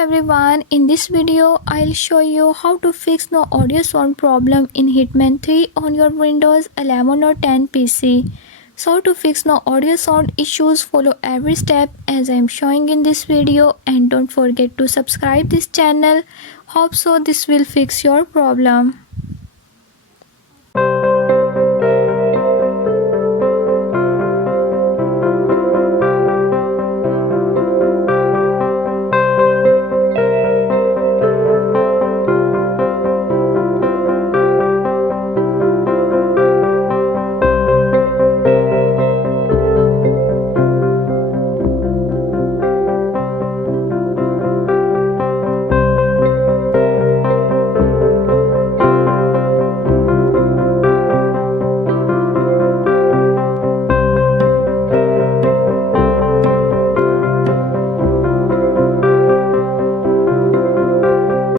everyone, in this video I'll show you how to fix no audio sound problem in Hitman 3 on your Windows 11 or 10 PC. So to fix no audio sound issues, follow every step as I am showing in this video, and don't forget to subscribe this channel. Hope so this will fix your problem.